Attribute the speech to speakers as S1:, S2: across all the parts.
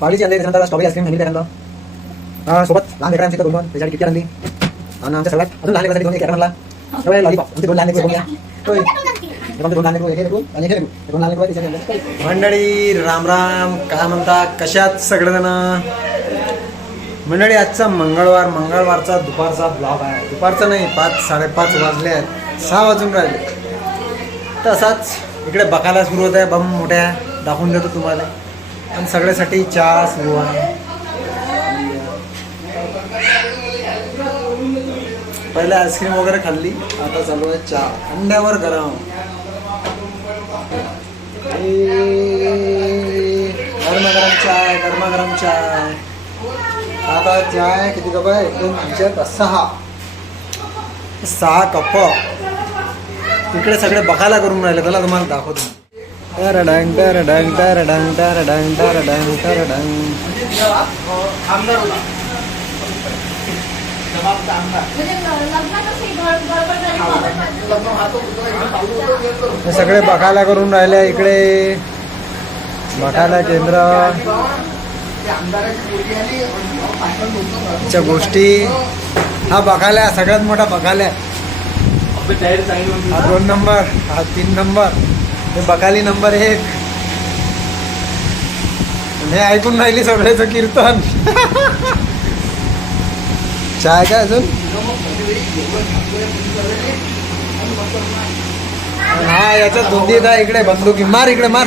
S1: पावलीची आणली त्याच्यानंतर strawberry ice cream आणली त्यानंतर सोबत लहान लेकरांची दोन दोन त्याच्यासाठी किती आणली. आणि आमच्या सगळ्यात अजून लहान लेकरांसाठी दोन एक आणला. तेवढे लॉलीपॉप आमचे दोन लहान लेकरं घेऊन होय. दोन लहान लेकरं, एक लेकरू आणि एक लेकरू. दोन लहान लेकरं आहेत, मंडळी राम राम. काय म्हणता कशात सगळेजण? मंडळी आजचा मंगळवार मंगळवारचा दुपारचा ब्लॉग आहे. दुपारचा नाही पाच साडेपाच वाजले आहेत. सहा वाजून राहिले. तसाच इकडे बघायला सुरू होत आहे. बम मोठ्या. दाखवून देतो तुम्हाला. आणि सगळ्यासाठी चहा सुरू आहे पहिले आईस्क्रीम वगैरे खाल्ली आता चालू आहे चहा. अंड्यावर गरम. गरमागरम चाय गरमागरम चाय. आता चाय किती कप आहे? एकदम दोन सहा. सहा कप. तिकडे सगळे बघायला करून राहिले त्याला तुम्हाला दाखवतो. टरडंग टरडंग टरडंग टरडंग टरडंग टरडंग हे सगळे बघायला करून राहिले इकडे. बघायला केंद्र. च्या गोष्टी. हा बघायला सगळ्यात मोठा बघायला. हा दोन नंबर हा तीन नंबर हे बघाली नंबर एक. हे ऐकून राहिली सगळ्याचं कीर्तन. चाय काय अजून? हा याच्यात धोंडी आहे इकडे बंदुकी? मार इकडे मार.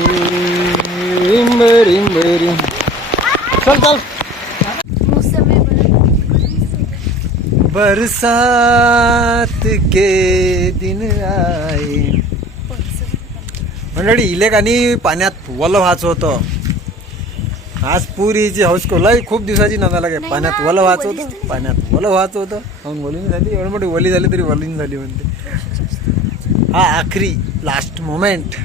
S1: रिम रिम रिम चल चल बरसात के दिन आए। मंडळी इलेक आणि पाण्यात वल व्हायचं होतं. आज पुरीची हौस लय खूप दिवसाची नंदा लागे पाण्यात वल व्हायचं
S2: वलीच
S1: होतं. पाण्यात वल व्हायचं होतं. म्हणून वलीन झाली. एवढी मोठी वली झाली तरी वलीन झाली म्हणते. हा आखरी लास्ट मोमेंट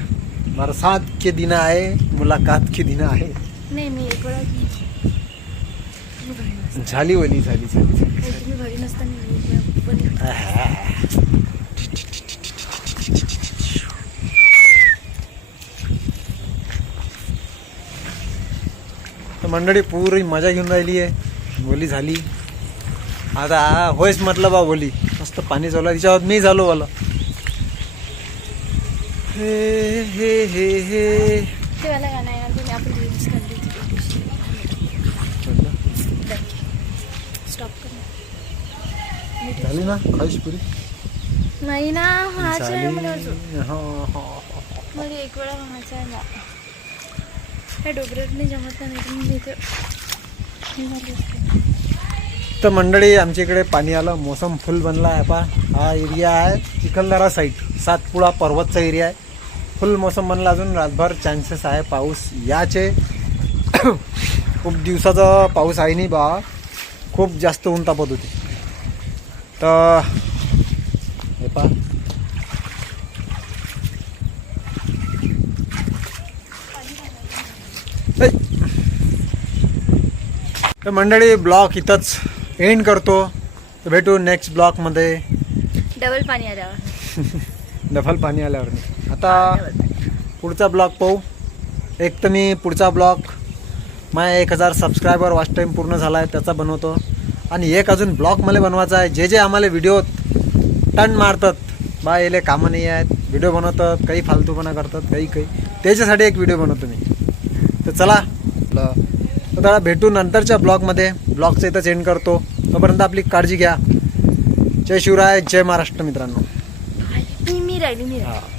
S1: बरसात के दिन आहे मुलाकात के दिन आहे
S2: नाही मी एक वेळा मी घरी नसते
S1: झाली वली झाली झाली
S2: घरी नसताना
S1: मंडळी पुरी मजा घेऊन राहिली आहे. बोली झाली. आता होयच म्हटलं बा बोली. मस्त पाणी चालू तिच्यावर मी झालो वाला. हे हे हे हे.
S2: गाणं आहे आपण रील्स स्टॉप कर
S1: झाली ना खाईश पुरी?
S2: नाही ना व्हायचं आहे मला अजून.
S1: झाली हो, हो, हो.
S2: मला एक वेळा व्हायचं आहे ना. जमत नाही इथे
S1: तर मंडळी आमच्या इकडे पाणी आलं. मोसम फुल बनला आहे पा हा एरिया आहे चिखलदरा साईड सातपुडा पर्वतचा एरिया आहे. फुल मोसम बनला अजून रातभर चान्सेस आहे पाऊस याचे. खूप दिवसाचा पाऊस आहे नाही बा. खूप जास्त ऊन तापत होती. तर हे पा तर मंडळी ब्लॉग इथंच एंड करतो. तर भेटू नेक्स्ट ब्लॉगमध्ये.
S2: डबल पाणी आल्यावर.
S1: डफल पाणी आल्यावर. आता पुढचा ब्लॉग पाहू. एक तर मी पुढचा ब्लॉग माझ्या एक हजार सबस्क्रायबर वॉच टाईम पूर्ण झाला आहे त्याचा बनवतो. आणि एक अजून ब्लॉग मला बनवायचा आहे. जे जे आम्हाला व्हिडिओ टन मारतात बा याले कामं नाही आहेत. व्हिडिओ बनवतात काही फालतूपणा करतात काही काही. त्याच्यासाठी एक व्हिडिओ बनवतो मी. तर चला ल- तर त्याला भेटू नंतरच्या ब्लॉगमध्ये. ब्लॉगचं इथंच एंड करतो. तोपर्यंत आपली काळजी घ्या. जय शिवराय जय महाराष्ट्र मित्रांनो.
S2: मी मी राहिली मी राहिली
S1: हा